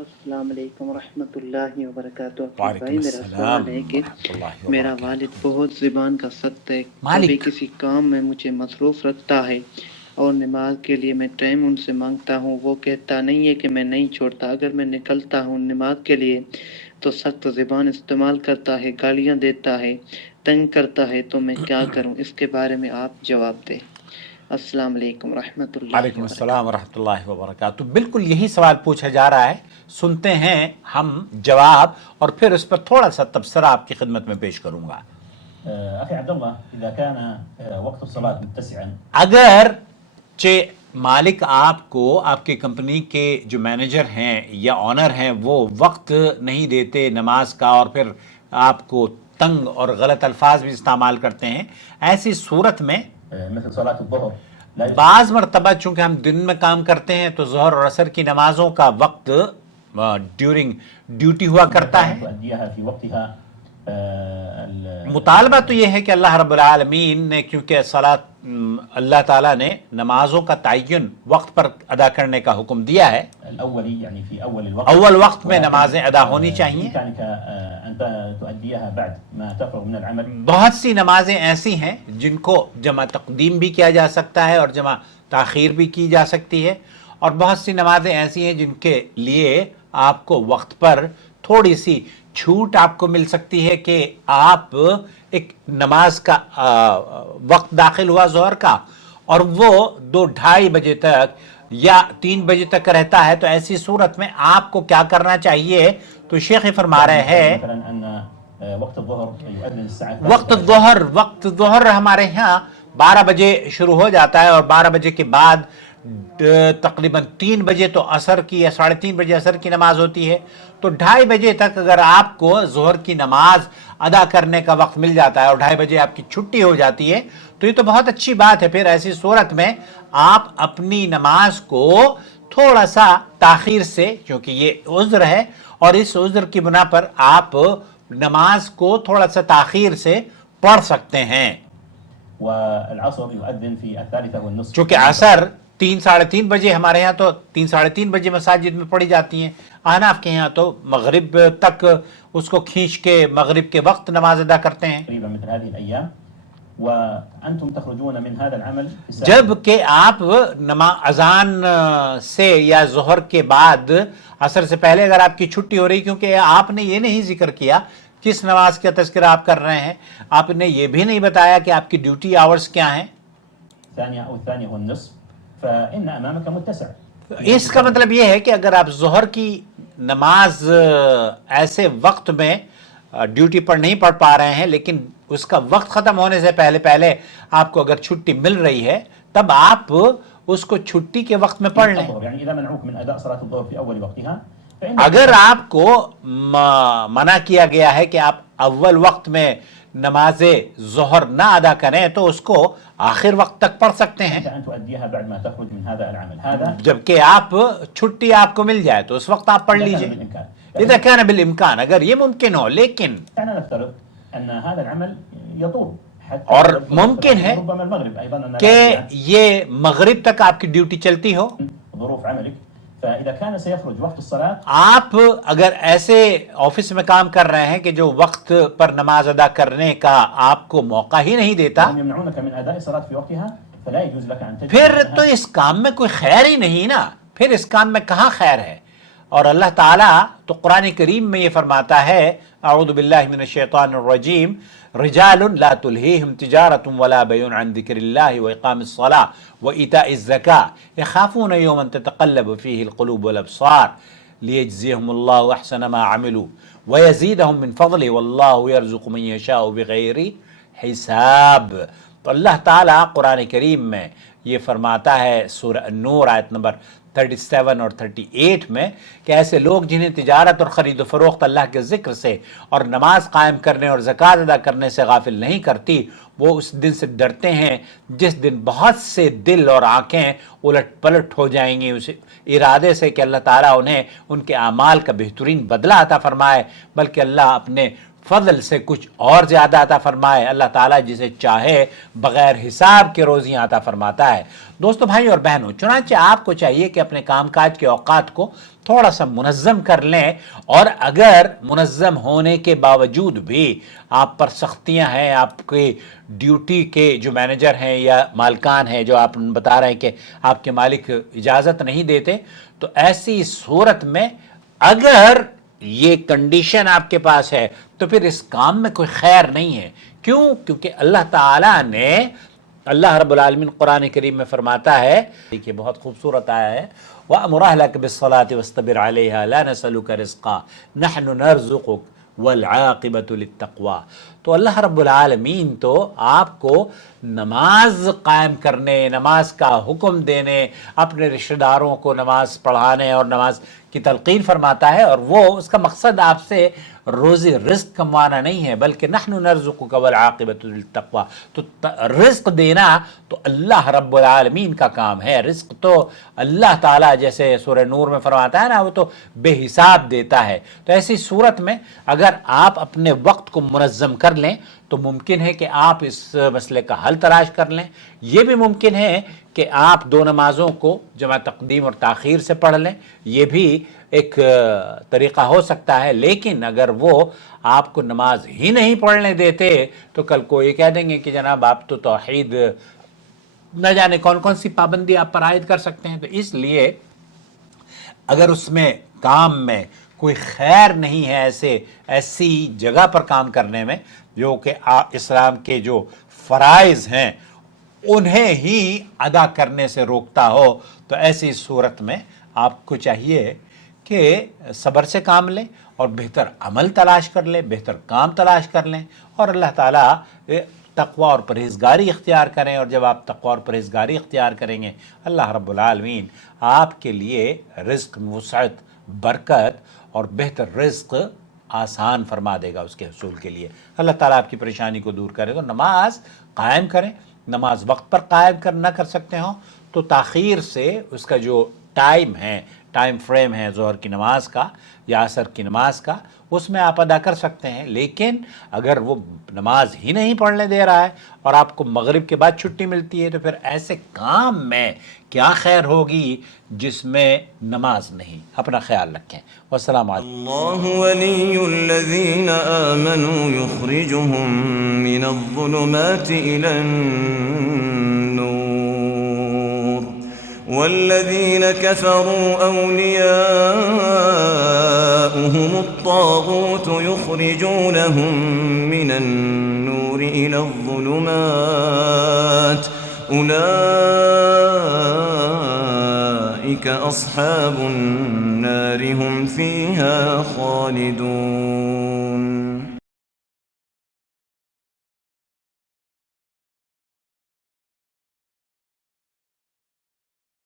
السلام علیکم ورحمۃ اللہ وبرکاتہ۔ وعلیکم بھائی میرا السلام سوال ہے کہ ورحمۃ اللہ میرا وبرکاتہ۔ والد بہت زبان کا سخت ہے، کبھی مالک کسی کام میں مجھے مصروف رکھتا ہے اور نماز کے لیے میں ٹائم ان سے مانگتا ہوں، وہ کہتا نہیں ہے کہ میں نہیں چھوڑتا، اگر میں نکلتا ہوں نماز کے لیے تو سخت زبان استعمال کرتا ہے، گالیاں دیتا ہے، تنگ کرتا ہے، تو میں کیا کروں؟ اس کے بارے میں آپ جواب دیں۔ السلام علیکم ورحمۃ اللہ وعلیکم السلام وبرکاتہ۔ ورحمۃ اللہ وبرکاتہ۔ بالکل یہی سوال پوچھا جا رہا ہے، سنتے ہیں ہم جواب اور پھر اس پر تھوڑا سا تبصرہ آپ کی خدمت میں پیش کروں گا۔ أخي عبد الله إذا كان وقت الصلاة متسعا اگر مالک آپ کو، آپ کی کمپنی کے جو مینیجر ہیں یا آنر ہیں، وہ وقت نہیں دیتے نماز کا اور پھر آپ کو تنگ اور غلط الفاظ بھی استعمال کرتے ہیں، ایسی صورت میں مثل صلاة الظهر لا يجوز بعض مرتبہ چونکہ ہم دن میں کام کرتے ہیں تو ظہر اور عصر کی نمازوں کا وقت ڈیورنگ ڈیوٹی ہوا کرتا ہے۔ أن تؤديها في وقتها مطالبہ تو یہ ہے کہ اللہ رب العالمین نے، کیونکہ صلاۃ اللہ تعالیٰ نے نمازوں کا تعین وقت پر ادا کرنے کا حکم دیا ہے، الأولي يعني في أول الوقت اول وقت میں نمازیں ادا ہونی چاہیے۔ بإمكانك أن تؤديها بعد ما تفرغ من العمل بہت سی نمازیں ایسی ہیں جن کو جمع تقدیم بھی کیا جا سکتا ہے اور جمع تاخیر بھی کی جا سکتی ہے، اور بہت سی نمازیں ایسی ہیں جن کے لیے آپ کو وقت پر تھوڑی سی چھوٹ آپ کو مل سکتی ہے کہ آپ ایک نماز کا وقت داخل ہوا ظہر کا اور وہ 2-2:30 بجے تک یا 3 بجے تک رہتا ہے، تو ایسی صورت میں آپ کو کیا کرنا چاہیے؟ تو شیخ فرما رہے ہیں مثلا أن وقت الظهر يؤذن الساعة وقت ظہر ہمارے ہاں 12 بجے شروع ہو جاتا ہے اور 12 بجے کے بعد تقریباً 3 بجے تو عصر کی یا 3:30 بجے عصر کی نماز ہوتی ہے، تو 2:30 بجے تک اگر آپ کو ظہر کی نماز ادا کرنے کا وقت مل جاتا ہے اور 2:30 بجے آپ کی چھٹی ہو جاتی ہے تو یہ تو بہت اچھی بات ہے۔ پھر ایسی صورت میں آپ اپنی نماز کو تھوڑا سا تاخیر سے، کیونکہ یہ عذر ہے اور اس عذر کی بنا پر آپ نماز کو تھوڑا سا تاخیر سے پڑھ سکتے ہیں۔ والعصر يؤذن في 3:30 چونکہ عصر 3-3:30 بجے ہمارے ہاں تو 3-3:30 بجے مساجد میں پڑھی جاتی ہیں، احناف کے ہاں تو مغرب تک اس کو کھینچ کے مغرب کے وقت نماز ادا کرتے ہیں۔ تقريبا مثل هذه الأيام وأنتم تخرجون من هذا العمل في الساعة جب کہ آپ اذان سے یا ظہر کے بعد عصر سے پہلے اگر آپ کی چھٹی ہو رہی، کیونکہ آپ نے یہ نہیں ذکر کیا کس نماز کا تذکرہ آپ کر رہے ہیں، آپ نے یہ بھی نہیں بتایا کہ آپ کی ڈیوٹی آورز کیا ہیں، الثانية أو 2:30 فإن أمامك متسع۔ اس کا مطلب یہ ہے کہ اگر آپ ظہر کی نماز ایسے وقت میں ڈیوٹی پر نہیں پڑھ پا رہے ہیں لیکن اس کا وقت ختم ہونے سے پہلے آپ کو اگر چھٹی مل رہی ہے تب آپ اس کو چھٹی کے وقت میں پڑھ لیں۔ يعني إذا منعوك من أداء صلاة الظهر في أول وقتها اگر آپ کو منع کیا گیا ہے کہ آپ اول وقت میں نماز ظہر نہ ادا کریں تو اس کو آخر وقت تک پڑھ سکتے ہیں، أن تؤديها بعد ما تخرج من هذا العمل هذا جبکہ آپ چھٹی آپ کو مل جائے تو اس وقت آپ پڑھ لیجئے اذا كان بالامکان، اگر یہ ممکن ہو۔ لیکن يعني نفترض أن هذا العمل يطول اور ممکن ہے ربما المغرب أيضا أن کہ یہ مغرب تک آپ کی ڈیوٹی چلتی ہو، ظروف عملك فإذا كان سيخرج وقت الصلاة آپ اگر ایسے آفس میں کام کر رہے ہیں کہ جو وقت پر نماز ادا کرنے کا آپ کو موقع ہی نہیں دیتا، هم يمنعونك من أداء الصلاة في وقتها فلا يجوز لك أن تجلس پھر تو اس کام میں کوئی خیر ہی نہیں نا، پھر اس کام میں کہاں خیر ہے؟ اور اللہ تعالیٰ تو قرآن کریم میں یہ فرماتا ہے، اعوذ باللہ من الشیطان الرجیم، رجال لا تلہیہم تجارت ولا بیع عن ذکر اللہ واقام الصلاة وایتاء الزکاة یخافون یوما تتقلب فیہ القلوب والابصار لیجزیہم اللہ احسن ما عملوا ویزیدہم من فضلہ واللہ یرزق من یشاء بغیر حساب۔ تو اللہ تعالیٰ قرآن کریم میں یہ فرماتا ہے سورہ النور آیت نمبر 37 اور 38 میں کہ ایسے لوگ جنہیں تجارت اور خرید و فروخت اللہ کے ذکر سے اور نماز قائم کرنے اور زکوٰۃ ادا کرنے سے غافل نہیں کرتی، وہ اس دن سے ڈرتے ہیں جس دن بہت سے دل اور آنکھیں الٹ پلٹ ہو جائیں گی، اس ارادے سے کہ اللہ تعالیٰ انہیں ان کے اعمال کا بہترین بدلہ عطا فرمائے، بلکہ اللہ اپنے فضل سے کچھ اور زیادہ عطا فرمائے۔ اللہ تعالیٰ جسے چاہے بغیر حساب کے روزیاں عطا فرماتا ہے۔ دوستو، بھائی اور بہنوں، چنانچہ آپ کو چاہیے کہ اپنے کام کاج کے اوقات کو تھوڑا سا منظم کر لیں، اور اگر منظم ہونے کے باوجود بھی آپ پر سختیاں ہیں، آپ کے ڈیوٹی کے جو مینیجر ہیں یا مالکان ہیں جو آپ بتا رہے ہیں کہ آپ کے مالک اجازت نہیں دیتے، تو ایسی صورت میں اگر یہ کنڈیشن آپ کے پاس ہے تو پھر اس کام میں کوئی خیر نہیں ہے۔ کیوں؟ کیونکہ اللہ تعالیٰ نے، اللہ رب العالمین قرآن کریم میں فرماتا ہے، دیکھیے بہت خوبصورت آیا ہے، وَأْمُرْ أَهْلَكَ بِالصَّلَاةِ وَاسْتَبِرْ عَلَيْهَا لَا نَسْأَلُكَ رِزْقًا نَحْنُ نَرْزُقُكَ وَالْعَاقِبَةُ لِلتَّقْوَىٰ۔ تو اللہ رب العالمین تو آپ کو نماز قائم کرنے، نماز کا حکم دینے، اپنے رشتہ داروں کو نماز پڑھانے اور نماز کی تلقین فرماتا ہے، اور وہ اس کا مقصد آپ سے روزی رزق کموانا نہیں ہے، بلکہ نحن نرزقک والعاقبۃ للتقویٰ۔ تو رزق دینا تو اللہ رب العالمین کا کام ہے۔ رزق تو اللہ تعالیٰ جیسے سورہ نور میں فرماتا ہے نا، وہ تو بے حساب دیتا ہے۔ تو ایسی صورت میں اگر آپ اپنے وقت کو منظم کر لیں تو ممکن ہے کہ آپ اس مسئلے کا حل تلاش کر لیں۔ یہ بھی ممکن ہے کہ آپ دو نمازوں کو جمع تقدیم اور تاخیر سے پڑھ لیں، یہ بھی ایک طریقہ ہو سکتا ہے۔ لیکن اگر وہ آپ کو نماز ہی نہیں پڑھنے دیتے تو کل کو یہ کہہ دیں گے کہ جناب آپ تو توحید نہ جانے کون کون سی پابندی آپ پر عائد کر سکتے ہیں۔ تو اس لیے اگر اس میں کام میں کوئی خیر نہیں ہے، ایسی جگہ پر کام کرنے میں جو کہ اسلام کے جو فرائض ہیں انہیں ہی ادا کرنے سے روکتا ہو، تو ایسی صورت میں آپ کو چاہیے کہ صبر سے کام لیں اور بہتر عمل تلاش کر لیں، بہتر کام تلاش کر لیں، اور اللہ تعالیٰ تقوی اور پرہیزگاری اختیار کریں۔ اور جب آپ تقوی اور پرہیزگاری اختیار کریں گے، اللہ رب العالمین آپ کے لیے رزق میں وسعت، برکت اور بہتر رزق آسان فرما دے گا اس کے حصول کے لیے۔ اللہ تعالیٰ آپ کی پریشانی کو دور کرے۔ تو نماز قائم کریں، نماز وقت پر قائم نہ کر سکتے ہوں تو تاخیر سے اس کا جو ٹائم فریم ہے ظہر کی نماز کا یا عصر کی نماز کا، اس میں آپ ادا کر سکتے ہیں۔ لیکن اگر وہ نماز ہی نہیں پڑھنے دے رہا ہے اور آپ کو مغرب کے بعد چھٹی ملتی ہے، تو پھر ایسے کام میں کیا خیر ہوگی جس میں نماز نہیں۔ اپنا خیال رکھیں۔ والسلام علیکم۔ اللہ ولی الذین آمنوا یخرجهم من الظلمات الى النور والذین کفروا اولیاؤهم الطاغوت یخرجونهم من النور الى الظلمات أولئك أصحاب النار هم فيها خالدون۔